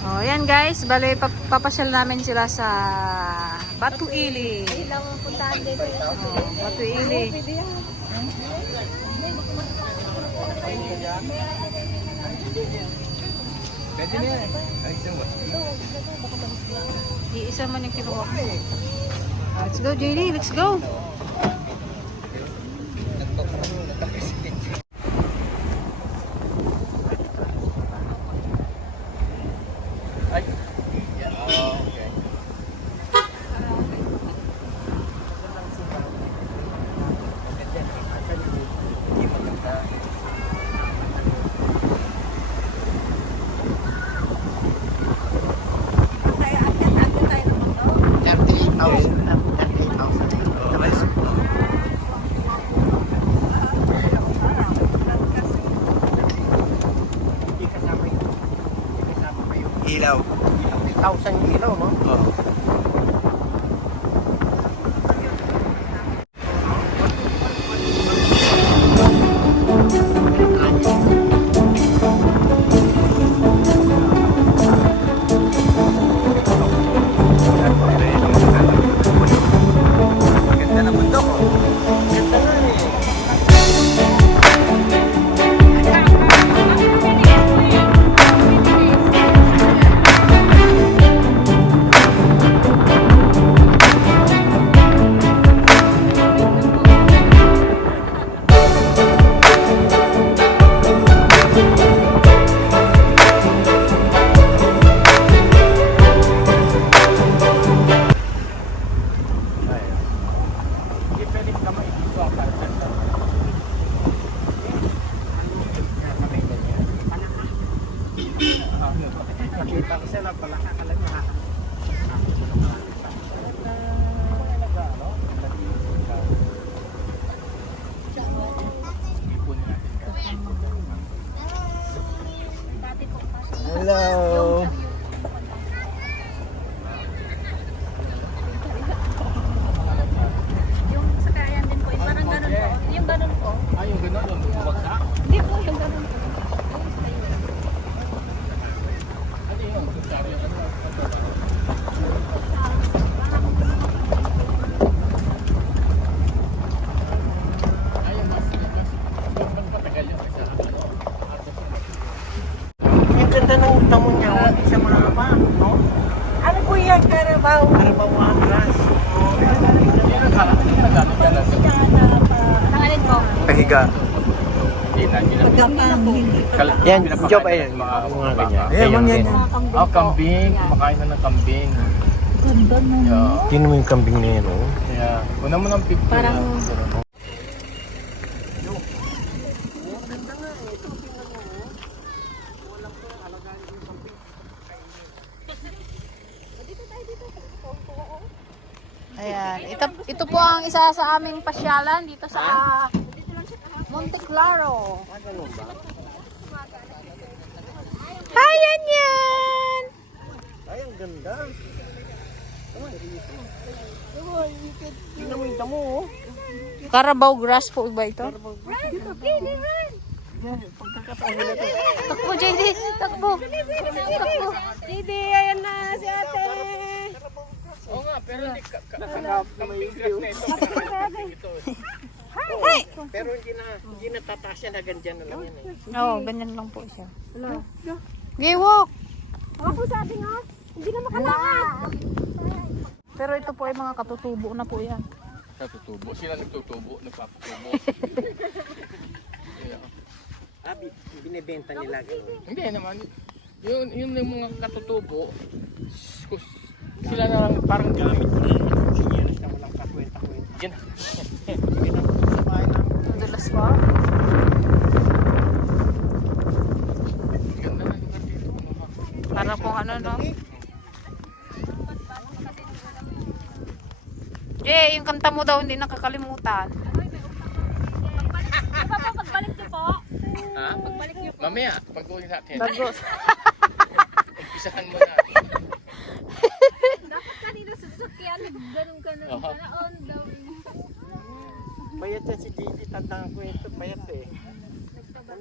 Oh, yan guys, bale pap- papasyal namin sila sa Batu Ili. Ilang puntahan dito. Oh, Batu Ili. Pwede na yan. Ay, ito mo. Iisa man yung kinuha ko. Let's go, JD. Let's go. Ilaw. 1,000 ilaw, no? Oo. Ganda ng tamo niya, hindi siya mahaba, no? Ano po yan, Carabao? Carabao Atlas. Yan. Pahiga. Yan, job na ayun. Mga, ganyan. Ayan, yan. yan. Ah, kambing. Kumakain na ng kambing. Ganda na. Yeah. Tingnan mo yung kambing na yun, oh. Kaya, una mo ng 50. Parang- Ayan. Ito, ito po ang isa sa aming pasyalan dito sa Monte Claro. Hi, yan yan! Ay, ang ganda. Tingnan mo yung tamo, oh. Carabao grass po ba ito? Takbo, JD! Takbo! Takbo! JD, ayan na si ate. Pero hindi ka, ka, Nakanap na may view. ito. Pero hindi na, hindi na tataas yan, hanggang dyan na lang yan, eh. Oo, oh, ganyan lang po siya. Giwok! Ako po sabi nga, hindi na makalakad. Pero ito po ay mga katutubo na po yan. Natutubo. Sila nagtutubo, nagpapatubo. yeah. Ah, bi- binibenta nila gano'n. Hindi naman. Yun, yun yung mga katutubo. Sila na lang parang gamit. Sinyelas na walang kakwenta-kwenta. Yan. Sige na, sa bahay namin. Madulas pa. Ganda na lugar dito. Para po ano, no? Jay, yung kanta mo daw hindi nakakalimutan. Di ba po, pagbalik niyo po? Ha? Mamaya, pag uwi natin. Bagos. Umpisahan mo na. Dapat kanina sa Kaya ganun ka na. On daw. Payat yan si Gigi, tandaan ko ito, payat eh.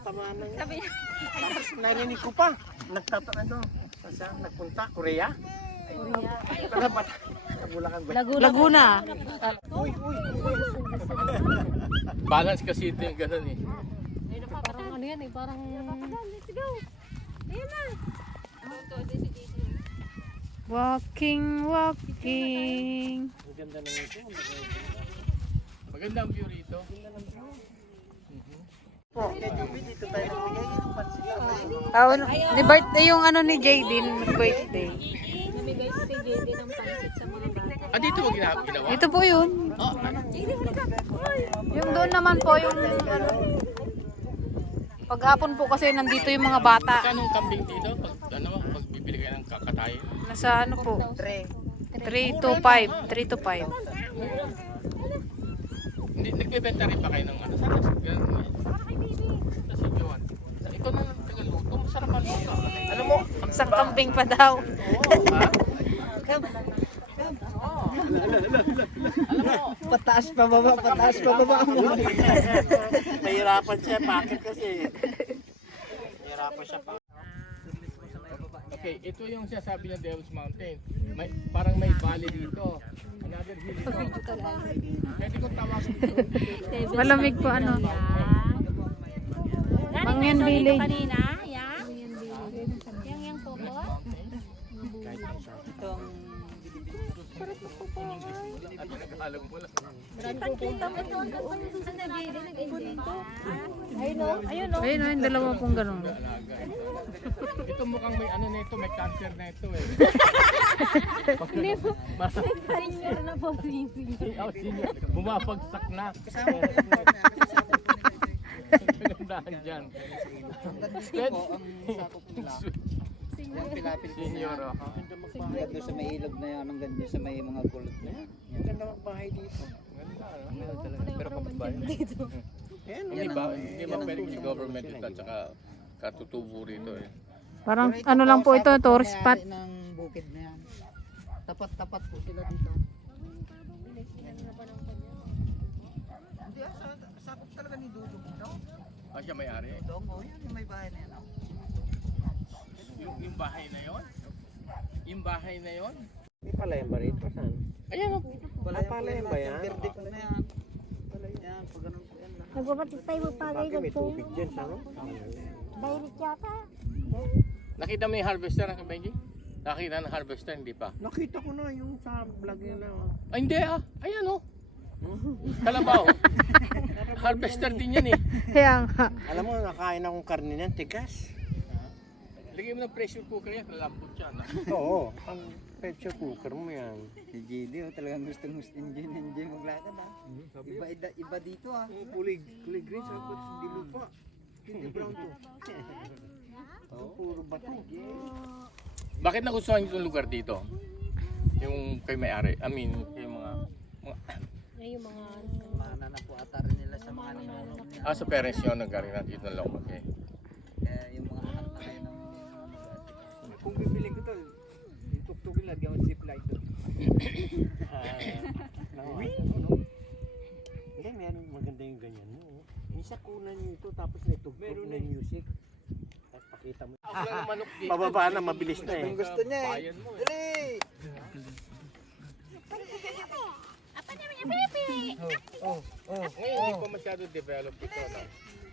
Tama na niya. Sabi niya. Tapos narinig ko pa, nagtata ano, saan siya nagpunta, Korea? Korea. Tara ba? Sa Bulacan ba? Laguna. Uy, uy, uy. Balance kasi ito yung ganun eh. Parang ano yan eh, parang... Let's go. Ayan na. Walking, walking. Ang ganda ng ito. Maganda ang view rito. Po, dito tayo nagbigay ng pansin natin. Oh, ni birthday yung ano ni Jaden, birthday. Namigay si JD ng pansit sa mga bata. Ah, dito mo gina- ginawa? Ito po yun. Oh, ano? Yung doon naman po yung ano. Paghapon po kasi nandito yung mga bata. Ang kambing dito? Pag, ano, pag bibili kayo ng kakatayin? Nasa ano po? Tre. 3 to 5. 3 to 5. Hindi, nagbebenta rin pa kayo ng ano? Sana sa ganun. Sa si Joan. Ikaw na lang tagaluto. Masarap ang luto. Alam mo, Isang kambing pa daw. pataas pa baba, pataas pa baba mo. Nahirapan siya, bakit kasi? Nahirapan siya pa. Okay, ito yung sinasabi ng Devil's Mountain. May, parang may valley dito. Another hill ito. Pwede kong tawagin ito. Malamig po ano. Mangyan Village. Kanina, yeah. Yang yang photo. Nag-alam mo lang. Kita mo ito. Ang nag-JD, nag-enjoy ko. Ayun o. Ayun o. Ayun, ayun, dalawa pong ganun. Ito mukhang may ano na ito, may cancer na ito eh. Masa, Senior na po, baby. oh, senior, bumabagsak na. Magandaan dyan. Good. Senior, oh. Hanggang doon sa may ilog na yan, hanggang doon sa may mga kulot na yan. Ang ganda magbahay dito. Ganda, no? Pero kapatbahay. Ayan, Hindi ba, hindi ba pwede yung government ito at saka katutubo rito eh. Parang ano lang po ito, tourist spot. Ng bukid na yan. Tapat-tapat po sila dito. Hindi, ah, sa- sakop talaga ni Dudong ito. Ah, siya may-ari. Ito, oh, yan yung may bahay na yan. Oh. Yung, bahay na yon? Yung bahay na yon? May palayan ba rito? Saan? Ayan oh. Wala Ah, pala yan ba yan? Verdict na yan. Yan, pag ganun po yan. Nagbabatik tayo magpagay Bakit may tubig dyan sa ano? Direct yata. Nakita mo yung harvester ng Benji? Nakita ng harvester, hindi pa. Nakita ko na yung sa vlog nila. oh. Ay, hindi ah. Ayan oh. Kalabaw. harvester din yan eh. Kaya nga. Alam mo, nakain akong karne niyan, tigas. Lagay mo ng pressure cooker yan, lalambot yan. Oo, ang pressure cooker mo yan. Si JD, oh, talagang gusto mo enjoy na enjoy maglakad ah. Iba, iba, iba dito ah. Kulay, kulay green, sabi ko, hindi lupa. Hindi brown to. Oh, puro bato. Bakit nagustuhan niyo itong lugar dito? Yung kay may-ari. I mean, yung mga... mga Yung mga... Mana na po ata rin nila sa mga niya. ah, sa parents nyo, nagkaroon na dito ng loob. Okay. Kaya yung mga anak na ngayon ang hindi Kung bibili ko to, yung tuktukin lagyan mo zip light doon. Hindi, meron maganda yung ganyan. No? Minsan kunan nyo ito, tapos may tugtog Meron na eh. music. Tapos pakita mo. Wala manok dito. Pababa na, mabilis na eh. Yung gusto niya eh. Bayan mo eh. Dali! Ngayon, hindi pa masyado develop ito. No?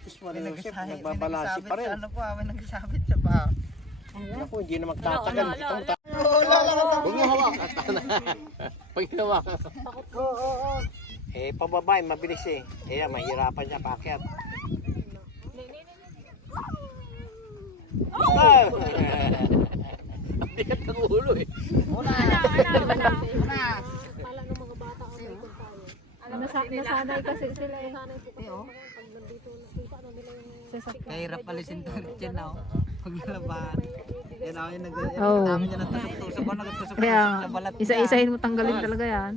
Tapos Mario Joseph, nagbabalasi pa rin. Ano po, ah, may nagsasabit siya pa. Ako, hindi na magtatagal. Mo, ta- Huwag mo hawakan. Pag hinawakan. Eh, pababa, eh, mabilis eh. Eh, mahirapan siya paakyat. Ah! Ang bigat ng ulo eh. Nasanay kasi sila eh. Kahirap palisin to dyan na oh. Huwag nalabahan. Yan ako nag oh. dami niya nagtusok-tusok ko, nagtusok Kaya, sa balat. Isa-isahin mo tanggalin talaga yan.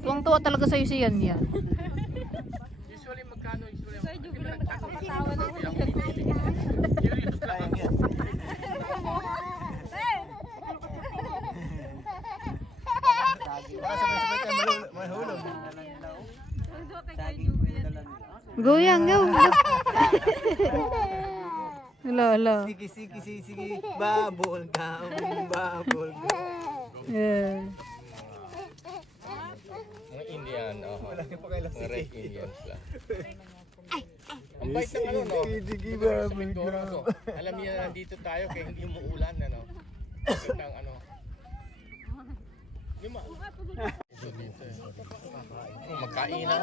Tuwang-tuwa talaga sa'yo si yan yan. Usually magkano usually? Sa jubilang nakakatawa na Baka sabay-sabay tayo mahulog. Huwag doon kay kayo. Go yan, go. go. Hello, hello. Sige, sige, sige, sige. Babol ka, babol ka. Yeah. Mga Indian, oh. Mga red Indians lang. Ang bait ng ano, no? Sige ba, no? Alam niya na nandito tayo kaya hindi umuulan, ano? Bakit ang ano? Di ma? Ito dito, eh. Oh, magkainan.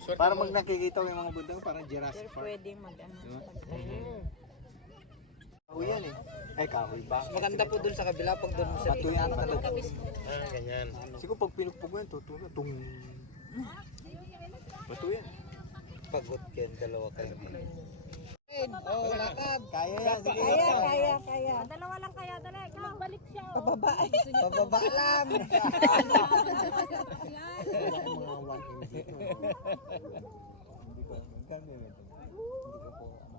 Swerte Para mo. mag nakikita ko yung mga bundang parang Jurassic Park. Pwede mag ano. Kahoy yan eh. Ay, kahoy ba? Maganda po dun sa kabila pag dun mo sa Bato yan talaga. Ah, ganyan. Siguro pag pinugpog yan, tutulo. Tung. Bato yan. Pagod kayo, dalawa kayo. Oh, lakad. Kaya yan, sige. Kaya, kaya, kaya. Dalawa lang kaya, dala. Magbalik siya. Pababa. Pababa lang. Mga one in zero. Hindi ko, magkano yun? Hindi ko po, ano.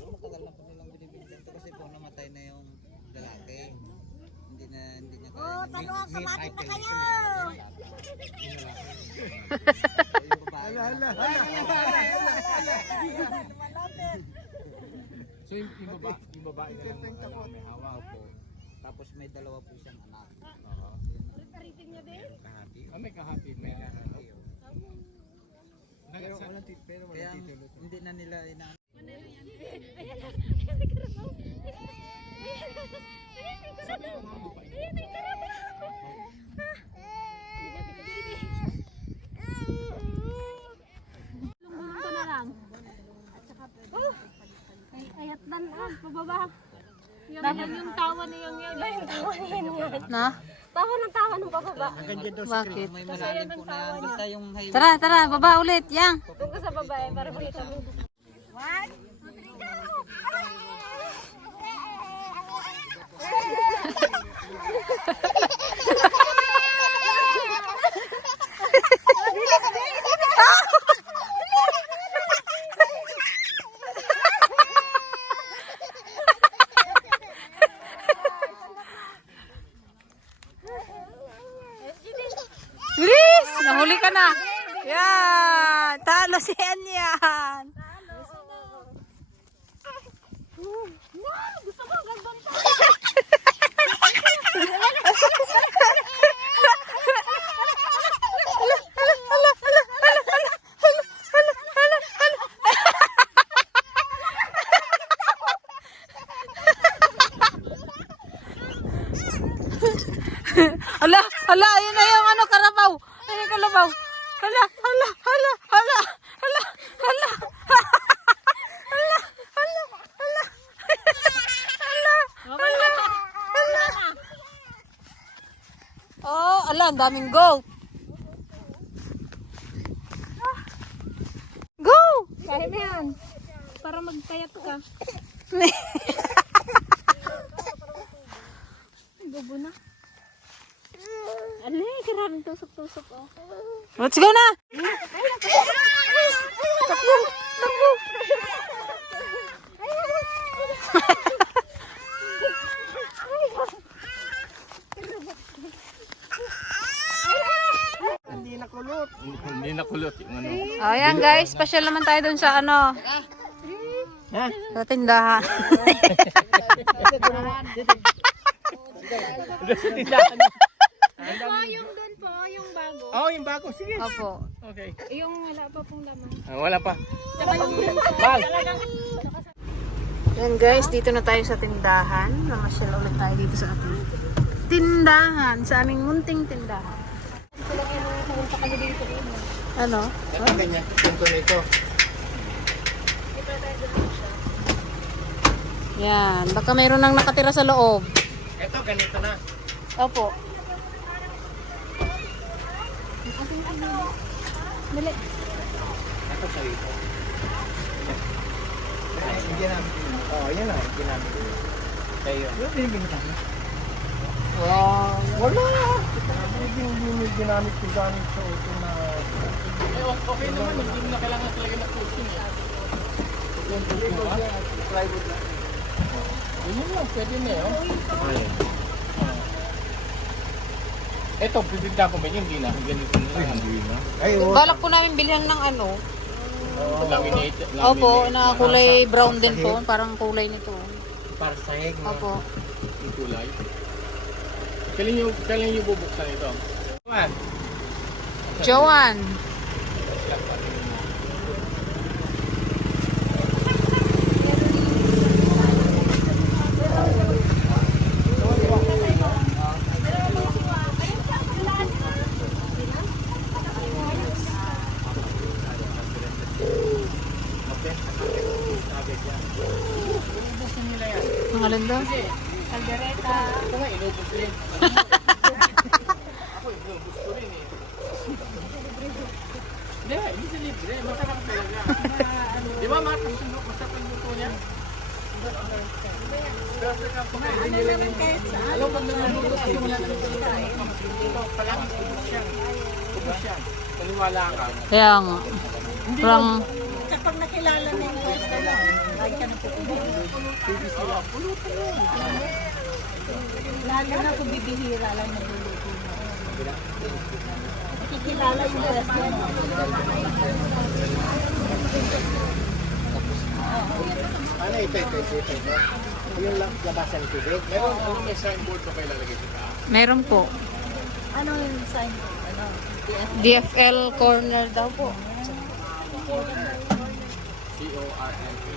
Matagal na po nilang binibigyan to kasi po namatay na yung lalaki. Hindi na, hindi niya kaya. Oh, dalawa, kamatin na kayo! Yung babae. So yung, yung, baba, yung babae na lang ano, may hawak po. Tapos may dalawa po siyang anak. Ah, may kahati. May kahati. Pero walang tit, pero Kaya hindi na nila ina Ito Lang. Pababa. Dahil yung tawa na yung yan. Yung tawa na yan yan. Na? Tawa ng tawa ng pababa. Bakit? may malalim po na basta yung hay Tara, tara, baba ulit. Yang. Doon ka sa babae para makita mo. One, two, three, go! Bilis! Nahuli ka na. Yan. Talo si Anyan. Gusto ko gandun pa. Hala, hala, ayun na yung ano, karabaw. Ayun yung kalabaw. Hala, hala, hala, hala, hala, hala. Hala, hala, hala. Hala, hala, hala. Oh, ala, ang daming go. Go! Kaya na yan. Para magtayat ka. Bobo na. Alay, karaming tusok-tusok oh. Let's go na! Takbo! Takbo! Hindi nakulot yung ano. Oh, yan guys, special naman tayo dun sa ano. Sa tindahan. yung doon po, yung bago. Oh, yung bago. Sige. Opo. Okay. Yung wala pa pong laman. Ah, wala pa. Mal. Yan guys, dito na tayo sa tindahan. Namasyal ulit tayo dito sa ating tindahan. Sa aming munting tindahan. Ano? Ito ganyan. Punto nito. Yan. Baka mayroon nang nakatira sa loob. Ito ganito na. Opo. Ito sa ito. Hindi namin. Oh, yan na. Hindi namin. Kayo. Yung binibili namin. Wow. Wala. Hindi hindi ginamit ko gamit sa auto na... Eh, okay naman. Hindi mo na kailangan talaga na posting eh. Yung plywood lang. Yun yun lang. Pwede na yun. Ito, pipinta ko ba yun? Hindi na. Ganito na lang. Hindi na. Ay, oo. Balak po namin bilhan ng ano. Laminate. Opo, na kulay brown din po. Parang kulay nito. Para sahig. no? Opo. Yung kulay. Kailan nyo, kailan nyo bubuksan ito? Man. Joanne. Ang alin daw? Caldereta. Ito nga, inubos rin. Ako, inubos ko rin eh. Hindi, hindi sa libre. Masarap talaga. Di ba, Mark? Masarap ang luto niya? Pero sa kapag hindi nyo lang Alam mo, pag naluluto ko, sa Ito, palang ubos yan. Ubos yan. Paniwala ka. Kaya nga. Parang Kapag nakilala mo yung gusto mo, ay ka na pupunta. Lalo na kung bibihira lang nagluluto mo. Nakikilala yung restaurant. Ano ito, ito, ito, ito, ito. Yung la- labasan tubig. Meron, ano may signboard pa kayo lalagay taas? Meron po. Ano yung sign? Ano? DFL corner daw po. C-O-R-N-E.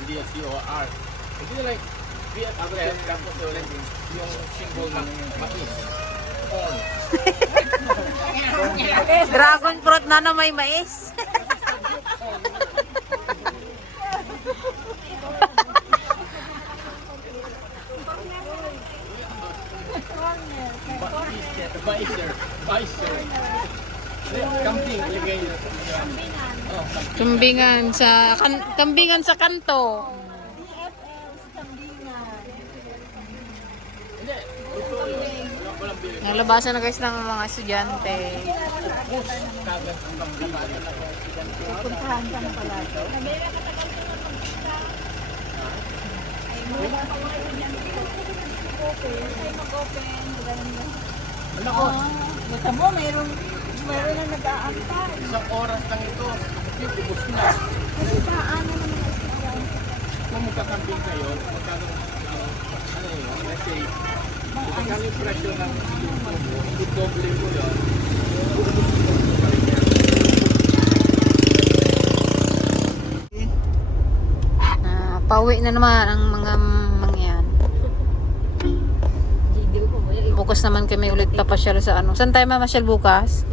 Hindi yung C-O-R. Hindi like, address, tapos ulit yung symbol ng mais. Dragon fruit na na may mais. Mais, sir. Camping, ilagay yun. Oh, Kambingan sa kan, kambingan sa kanto. Nalabasan na guys ng mga estudyante. Puntahan ka na pala. Nako, Basta mo, mayroon, mayroon na nag-aantay. isang oras lang ito. Yung ubos na. Kasi paano naman Kung magkakamping kayo, magkano, ano, ano yun, let's say, magkano yung presyo ng doble mo yun, Ah, pauwi na naman ang mga naman kami ulit papasyal sa ano. Saan tayo mamasyal bukas?